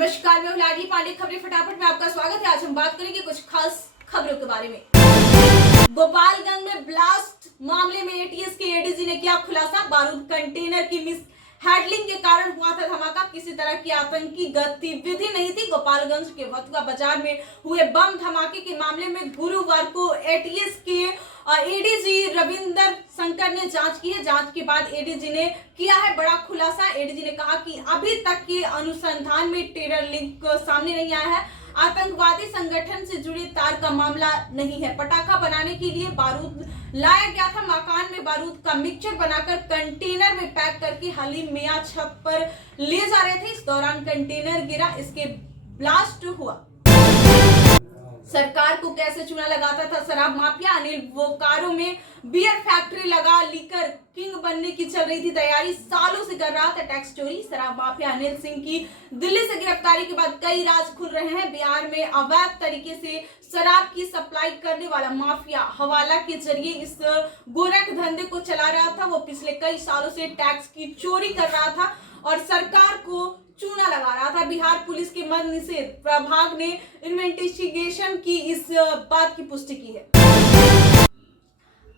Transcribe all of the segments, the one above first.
नमस्कार, मैं लाडली पांडे। खबरें फटाफट में आपका स्वागत है। आज हम बात करेंगे कुछ खास खबरों के बारे में। गोपालगंज में ब्लास्ट मामले में एटीएस के एडीजी ने किया खुलासा। बारूद कंटेनर की मिस हैंडलिंग के कारण हुआ था धमाका। किसी तरह की आतंकी गतिविधि नहीं थी। गोपालगंज के भथुआ बाजार में हुए बम धमाके के मामले में गुरुवार को एटीएस के एडीजी रविंदर शंकर ने जांच की है। जांच के बाद एडीजी ने किया है बड़ा खुलासा। एडीजी ने कहा कि अभी तक के अनुसंधान में टेरर लिंक सामने नहीं आया है। आतंकवादी संगठन से जुड़े तार का मामला नहीं है। पटाखा बनाने के लिए बारूद लाया गया था। मकान में बारूद का मिक्सचर बनाकर कंटेनर में पैक करके हलीम मियां छत पर ले जा रहे थे। इस दौरान कंटेनर गिरा, इसके ब्लास्ट हुआ। सरकार को कैसे चूना लगाता था शराब माफिया। अनिल बोकारो में बियर फैक्ट्री लगा लीकर किंग बनने की चल रही थी तैयारी। सालों से कर रहा था टैक्स चोरी। शराब माफिया अनिल सिंह की दिल्ली से गिरफ्तारी के बाद कई राज खुल रहे हैं। बिहार में अवैध तरीके से शराब की सप्लाई करने वाला माफिया हवाला के जरिए इस गोरख धंधे को चला रहा था। वो पिछले कई सालों से टैक्स की चोरी कर रहा था और सरकार को चूना लगा रहा था। बिहार पुलिस के मद्य निषेध प्रभाग ने इन्वेस्टिगेशन की इस बात की पुष्टि की है।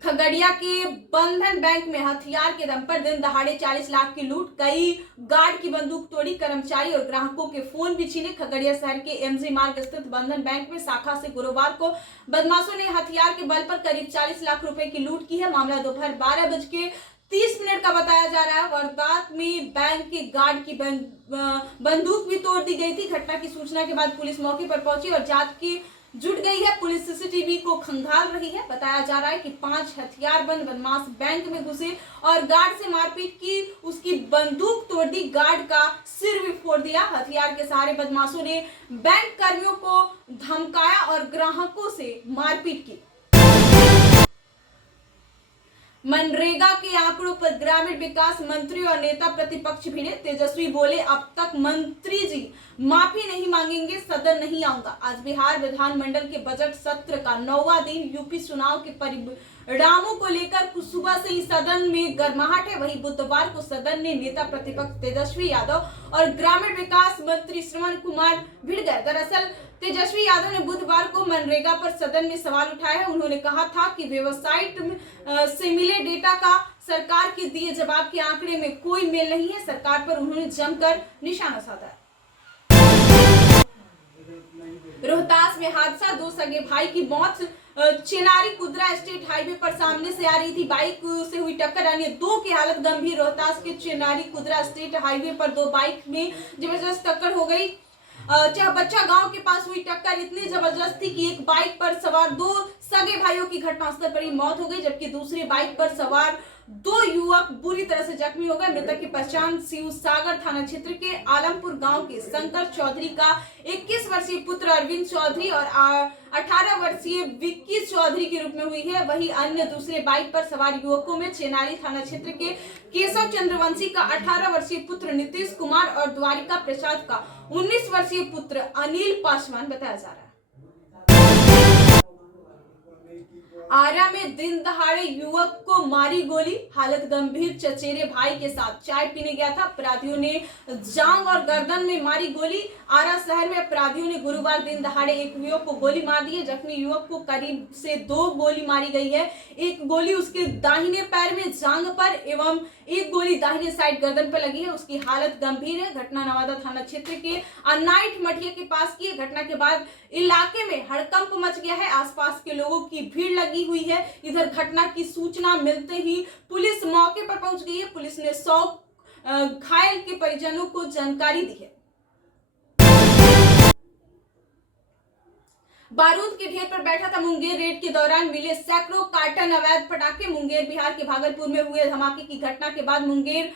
खगड़िया के बंधन बैंक में हथियार के दम पर दिन दहाड़े 40 लाख की लूट। कई गार्ड की बंदूक तोड़ी, कर्मचारी और ग्राहकों के फोन भी छीने। खगड़िया शहर के एमजी मार्ग स्थित बंधन बैंक में शाखा से गुरुवार को बदमाशों ने हथियार के बल पर करीब 40 लाख रुपए की लूट की है। मामला दोपहर 12:30 का बताया जा रहा है। वारदात में बैंक के गार्ड की बंदूक भी तोड़ दी गई थी। घटना की सूचना के बाद पुलिस मौके पर पहुंची और जांच की जुट गई है। पुलिस सीसीटीवी को खंगाल रही है। बताया जा रहा है कि 5 हथियारबंद बदमाश बैंक में घुसे और गार्ड से मारपीट की, उसकी बंदूक तोड़ दी, गार्ड का सिर भी फोड़ दिया। हथियार के सहारे बदमाशों ने बैंक कर्मियों को धमकाया और ग्राहकों से मारपीट की। मनरेगा के आंकड़ों पर ग्रामीण विकास मंत्री और नेता प्रतिपक्ष भिड़े। तेजस्वी बोले, अब तक मंत्री जी माफी नहीं मांगेंगे, सदन नहीं आऊंगा। आज बिहार विधानमंडल के बजट सत्र का 9वां दिन। यूपी चुनाव के परिणामों को लेकर सुबह से ही सदन में गर्माहट है। वहीं बुधवार को सदन ने नेता प्रतिपक्ष तेजस्वी यादव और ग्रामीण विकास मंत्री श्रवण कुमार भिड़ गए। दरअसल तेजस्वी यादव ने बुधवार को मनरेगा पर सदन में सवाल उठाया है। उन्होंने कहा था कि वेबसाइट से मिले डेटा का सरकार के दिए जवाब के आंकड़े में कोई मेल नहीं है। सरकार पर उन्होंने जमकर निशाना साधा है। रोहतास में हादसा, 2 सगे भाई की मौत। चेनारी कुदरा स्टेट हाईवे पर सामने से आ रही थी बाइक से हुई टक्कर, अन्य 2 की हालत गंभीर। रोहतास के चेनारी कुदरा स्टेट हाईवे पर 2 बाइक में जबरदस्त टक्कर हो गई। बच्चा गांव के पास हुई टक्कर इतनी जबरदस्त थी कि एक बाइक पर सवार 2 सगे भाइयों की घटनास्थल पर ही मौत हो गई, जबकि दूसरी बाइक पर सवार 2 युवक बुरी तरह से जख्मी हो गए। मृतक की पहचान शिव सागर थाना क्षेत्र के आलमपुर गांव के शंकर चौधरी का 21 वर्षीय पुत्र अरविंद चौधरी और 18 वर्षीय विक्की चौधरी के रूप में हुई है। वहीं अन्य दूसरे बाइक पर सवार युवकों में चेनारी थाना क्षेत्र के केशव चंद्रवंशी का 18 वर्षीय पुत्र नीतीश कुमार और द्वारिका प्रसाद का 19 वर्षीय पुत्र अनिल पासवान बताया जा रहा है। आरा में दिन दहाड़े युवक को मारी गोली, हालत गंभीर। चचेरे भाई के साथ चाय पीने गया था। अपराधियों ने जांग और गर्दन में मारी गोली। आरा शहर में अपराधियों ने गुरुवार दिन दहाड़े एक युवक को गोली मार दी है। जख्मी युवक को करीब से 2 गोली मारी गई है। एक गोली उसके दाहिने पैर में जांग पर एवं एक गोली दाहिने साइड गर्दन पर लगी है। उसकी हालत गंभीर है। घटना नवादा थाना क्षेत्र के अनाइट मठिया के पास की है। घटना के बाद इलाके में हड़कंप मच गया है। आसपास के लोगों की भीड़ लगी हुई है। इधर घटना की सूचना मिलते ही पुलिस मौके पर पहुंच गई है। पुलिस ने 100 घायल के परिजनों को जानकारी दी है। बारूद के ढेर पर बैठा था। मुंगेर रेड के दौरान मिले सैकड़ों कार्टन अवैध पटाखे। मुंगेर बिहार के भागलपुर में हुए धमाके की घटना के बाद मुंगेर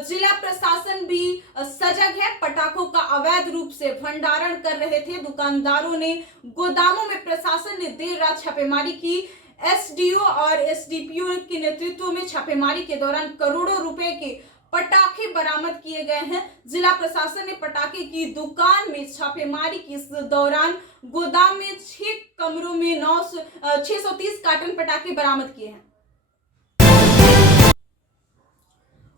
जिला प्रशासन भी सजग है। पटाखों का अवैध रूप से भंडारण कर रहे थे दुकानदारों ने गोदामों में। प्रशासन ने देर रात छापेमारी की। एसडीओ और एसडीपीओ के नेतृत्व में छापेमारी के दौरान करोड़ों रुपए के पटाखे बरामद किए गए हैं। जिला प्रशासन ने पटाखे की दुकान में छापेमारी की। इस दौरान गोदाम में 6 कमरों में 630 कार्टन पटाखे बरामद किए हैं।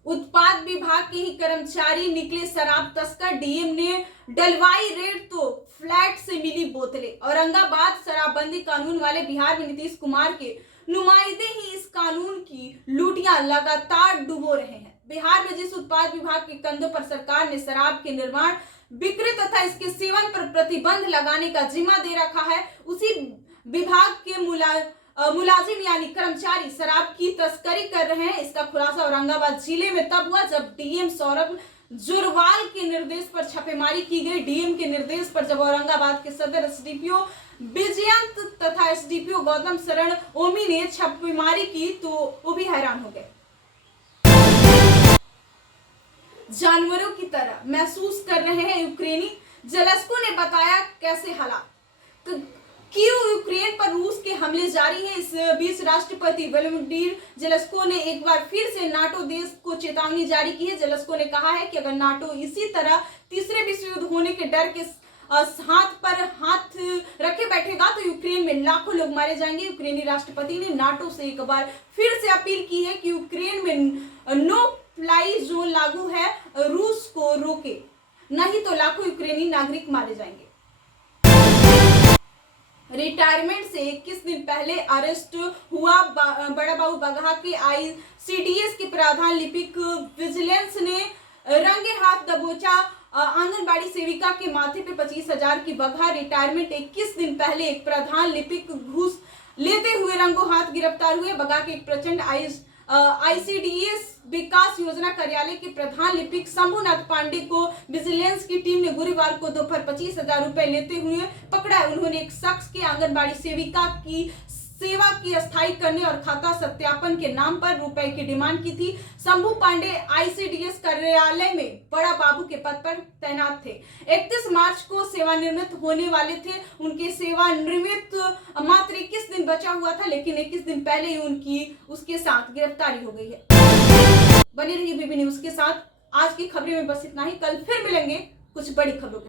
उत्पाद विभाग के ही कर्मचारी निकले शराब तस्कर। डीएम ने डलवाई रेड तो फ्लैट से मिली बोतलें। औरंगाबाद शराबबंदी कानून वाले बिहार में नीतीश कुमार के नुमाइंदे ही इस कानून की लूटियां लगातार डुबो रहे हैं। बिहार में जिस उत्पाद विभाग के कंधों पर सरकार ने शराब के निर्माण, बिक्री तथा इसके सेवन पर प्रतिबंध लगाने का जिम्मा दे रखा है, उसी विभाग के मुलाजिम यानी कर्मचारी शराब की तस्करी कर रहे हैं। इसका खुलासा औरंगाबाद जिले में तब हुआ जब डीएम सौरभ जुरवाल के निर्देश पर छापेमारी की गई। डीएम के निर्देश पर जब औरंगाबाद के सदर एसडीपीओ विजयंत तथा एसडीपीओ गौतम शरण ओमी ने छापेमारी की तो वो भी हैरान हो गए। जानवरों की तरह महसूस कर रहे हैं यूक्रेनी। जेलेंस्की ने बताया कैसे हालात। तो कीव यूक्रेन पर रूस के हमले जारी हैं। इस बीच राष्ट्रपति व्लादिमीर जेलेंस्की ने एक बार फिर से नाटो देश को चेतावनी जारी की है। जेलेंस्की ने कहा है कि अगर नाटो इसी तरह तीसरे विश्व युद्ध होने के डर के हाथ पर हाथ रखे बैठेगा तो यूक्रेन में लाखों लोग मारे जाएंगे। यूक्रेनी राष्ट्रपति ने नाटो से एक बार फिर से अपील की है कि यूक्रेन में नो फ्लाई जोन लागू है, रूस को रोके, नहीं तो लाखों यूक्रेनी नागरिक मारे जाएंगे। रिटायरमेंट से 21 दिन पहले अरेस्ट हुआ बड़ा बाबू बगहा के आईसीडीएस के प्रधान लिपिक विजिलेंस ने रंगे हाथ दबोचा। आंगनबाड़ी सेविका के माथे पे 25,000 की बगहा। रिटायरमेंट 21 दिन पहले एक प्रधान लिपिक घूस लेते हुए रंगों हाथ गिरफ्तार हुए। बगहा के एक प्रचंड आईसीडीएस विकास योजना कार्यालय के प्रधान लिपिक शंभुनाथ पांडे को विजिलेंस की टीम ने गुरुवार को दोपहर 25,000 रुपए लेते हुए पकड़ा। उन्होंने एक शख्स के आंगनबाड़ी सेविका की सेवा की अस्थायी करने और खाता सत्यापन के नाम पर रुपए की डिमांड की थी। शंभू पांडे आईसीडीएस कार्यालय में बड़ा बाबू के पद पर तैनात थे। 31 मार्च को सेवानिवृत्त होने वाले थे। उनके सेवानिवृत्त मात्र 21 दिन बचा हुआ था, लेकिन 21 दिन पहले ही उसके साथ गिरफ्तारी हो गई है। बने रहिए बीबी न्यूज के साथ। आज की खबरें में बस इतना ही। कल फिर मिलेंगे कुछ बड़ी खबरों के